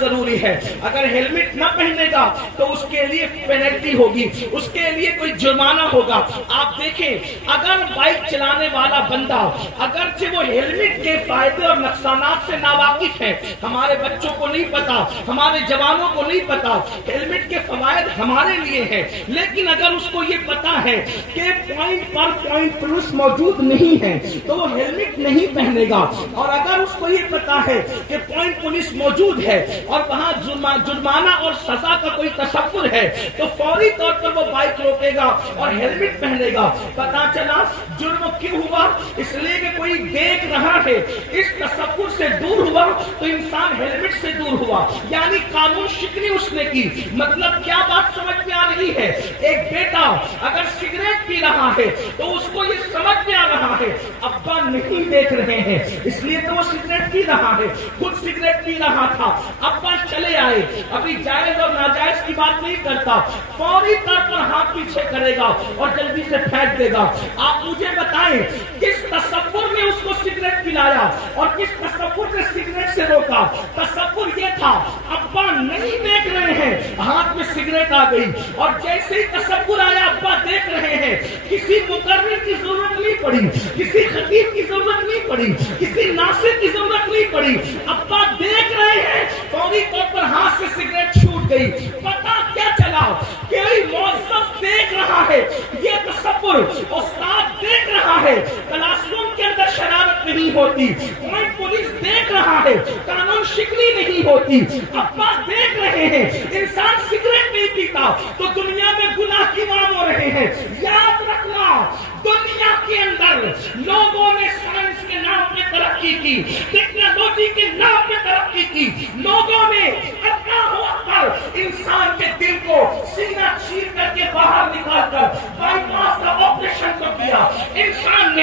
ضروری ہے. اگر ہیلمٹ نہ پہنے گا تو اس کے لیے پینلٹی ہوگی, اس کے لیے کوئی جرمانہ ہوگا. آپ دیکھیں اگر بائک چلانے والا بندہ اگرچہ وہ ہیلمٹ کے فائدے اور نقصانات سے ناواقف ہے, ہمارے بچوں کو نہیں پتا, ہمارے جوانوں کو نہیں پتا ہیلمٹ کے فوائد ہمارے لیے ہیں, لیکن اگر اس کو یہ پتا ہے کہ پوائنٹ پر پوائنٹ پولیس موجود نہیں ہے تو وہ ہیلمٹ نہیں پہنے گا. اور اگر اس کو یہ پتا ہے کہ پوائنٹ پولیس موجود ہے اور وہاں جرمانہ اور سزا کا کوئی تصور ہے تو فوری طور پر وہ بائک روکے گا اور ہیلمٹ پہنے گا. پتا چلا جرم کیوں ہوا؟ اس لیے کہ کوئی دیکھ رہا ہے. اس تصور سے دور ہوا تو انسان ہیلمٹ سے دور ہوا, یعنی قانون شکنی اس نے کی. مطلب کیا بات سمجھ میں آ رہی ہے؟ ایک بیٹا اگر سگریٹ پی رہا ہے تو اس کو یہ سمجھ میں آ رہا ہے ابا نہیں دیکھ رہے ہیں اس لیے تو وہ سگریٹ پی رہا ہے, خود سگریٹ پی رہا تھا, ابا چلے آئے, ابھی جائز اور ناجائز کی بات نہیں کرتا, فوری طور پر ہاتھ پیچھے کرے گا اور جلدی سے پھینک دے گا. آپ مجھے بتائیں کس تصور نے اس کو سگریٹ پلایا اور کس تصور نے سگریٹ سے روکا؟ تصور یہ تھا ابا نہیں دیکھ رہے ہیں, ہاتھ میں سگریٹ آ گئی اور جیسے ہی تصور آیا ابا دیکھ رہے ہیں, کسی مقرر کی ضرورت نہیں پڑی, کسی خطیب کی ضرورت نہیں پڑی, کسی ناصر کی ضرورت نہیں پڑی, ابا دیکھ رہے ہیں, فوری طور پر ہاتھ سے سگریٹ چھوٹ گئی. پتا کیا چلا؟ کوئی موظف دیکھ رہا ہے, یہ تصور استاد دیکھ رہا ہے, کلاس روم کے اندر شرارت نہیں ہوتی, پوائنٹ پولیس دیکھ رہا ہے, قانون شکنی نہیں ہوتی, ابا دیکھ رہے ہیں, انسان سگریٹ نہیں پیتا تو دنیا میں گناہ کیوں عام ہو رہے ہیں؟ یاد رکھنا دنیا کے اندر لوگوں نے سائنس کے نام پہ ترقی کی, ٹیکنالوجی کے نام پہ ترقی کی, لوگوں نے اللہ اکبر انسان کے دل کو سینہ چیر کر کے باہر نکال کر بائی پاس کا آپریشن کر دیا. انسان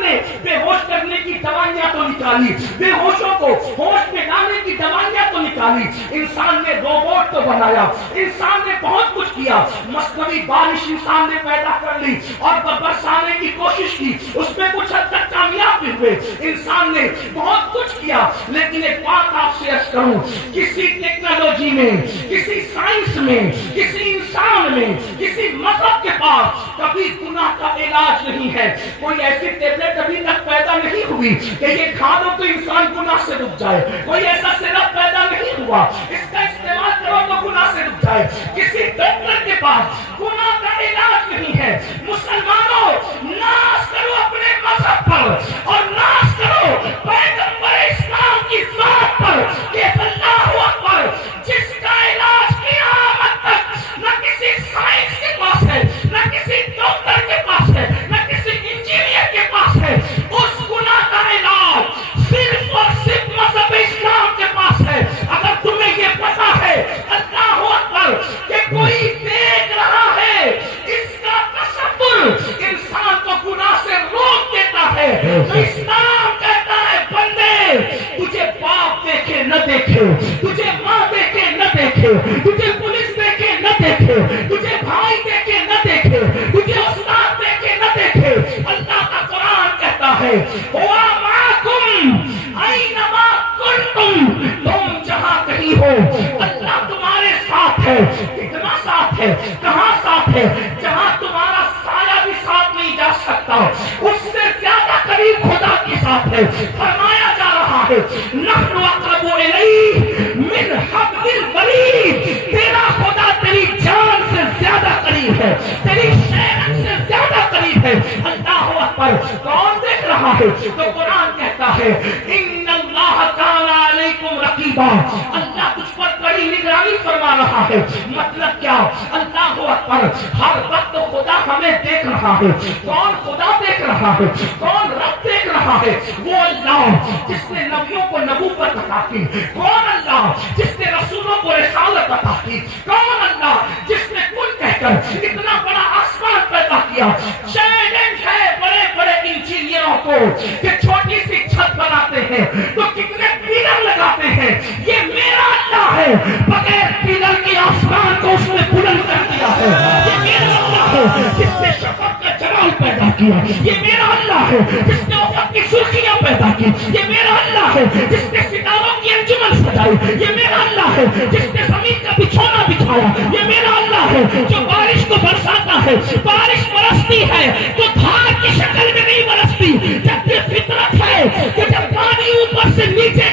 نے بے ہوش کرنے کی دوائیاں تو نکالی, بے ہوشوں کو ہوش میں لانے کی دوائیاں تو نکالی, انسان نے روبوٹ تو بنایا, انسان نے بہت کچھ کیا, مصنوعی بارش انسان نے پیدا کر لی اور برسانے کی کوشش کی, اس میں کچھ حد تک کامیاب بھی ہوئے, انسان نے بہت کچھ کیا. لیکن ایک بات آپ سے عرض کروں, کسی ٹیکنالوجی میں, کسی سائنس میں, کسی انسان میں, کسی مذہب کے پاس کبھی گناہ کا علاج نہیں ہے. کوئی ایسی ٹیبلٹ ابھی تک پیدا نہیں ہوئی کہ یہ کھا لو تو انسان گناہ سے رک جائے, کوئی ایسا سرپ پیدا نہیں ہوا اس کا استعمال کرو تو گناہ سے رک جائے. کسی ڈاکٹر کے پاس گناہ کا علاج نہیں ہے. مسلمانوں, ناز کرو اپنے مذہب پر اور ناز کرو پیغمبر اسلام کی ذات پر کہ اللہ اکبر, جس کا علاج قیامت تک نہ کسی سائنس کے پاس ہے, نہ کسی ڈاکٹر کے پاس ہے, نہ کسی انجینئر کے پاس ہے, اس گناہ کا علاج صرف اور صرف مذہب اسلام کے پاس ہے. اگر تمہیں یہ پتا ہے اللہ اکبر کہ کوئی دیکھ رہا ہے, اس کا تصور انسان کو گناہ سے روک دیتا ہے, تو اسلام کہتا ہے بندے تجھے باپ دیکھے نہ دیکھے, تجھے ماں دیکھے نہ دیکھے, تجھے پولیس دیکھے نہ دیکھے, تجھے بھائی دیکھے نہ دیکھے, تجھے استاد دیکھے نہ دیکھے, اللہ کا قرآن کہتا ہے ہوا معکم اینما کنتم, تم جہاں کہیں ہو اللہ تمہارے ساتھ ہے. کتنا ساتھ ہے, کہاں ساتھ ہے؟ جہاں تمہارا سایہ بھی ساتھ نہیں جا سکتا اس سے زیادہ قریب خدا کے ساتھ ہے. فرمایا جا رہا ہے نحن اقرب الیہ من حبل الورید, تیرا خدا تیری جان سے زیادہ قریب ہے, تیری شہرت سے زیادہ قریب ہے. اللہ اکبر. کون دیکھ رہا ہے؟ تو قرآن کہتا ہے ان اللہ کان علیکم رقیبا, اللہ تجھ پر کڑی نگرانی فرما رہا ہے. مطلب کیا؟ اللہ اکبر, ہر وقت خدا ہمیں دیکھ رہا ہے. کون خدا دیکھ رہا ہے؟ کون رب دیکھ رہا ہے؟ وہ اللہ جس نے نبیوں کو نبوت عطا کی, کون اللہ جس نے رسولوں کو رسالت عطا کی, کون اللہ جس نے کن کہہ کر اتنا بڑا آسمان پیدا کیا. چیلنج ہے بڑے بڑے انجینئروں کو کہ چھوٹی سی چھت بناتے ہیں تو کتنے پیلر لگاتے ہیں. یہ میرا اللہ ہے, بغیر پیلر کے آسمان کو اس نے بلند کر دیا ہے. یہ میرا اللہ ہے جس نے شفق کا جلال پیدا کیا. یہ میرا اللہ ہے جس نے افق کی سرخیاں پیدا کی. یہ میرا اللہ ہے جس نے ستاروں کی انجمن بنائی، یہ میرا اللہ ہے جس نے زمین کا بچھونا بچھایا، یہ میرا اللہ ہے جو بارش کو برساتا ہے۔ بارش برستی ہے تو دھار کی شکل میں نہیں برستی، جبکہ فطرت ہے کہ جب پانی اوپر سے نیچے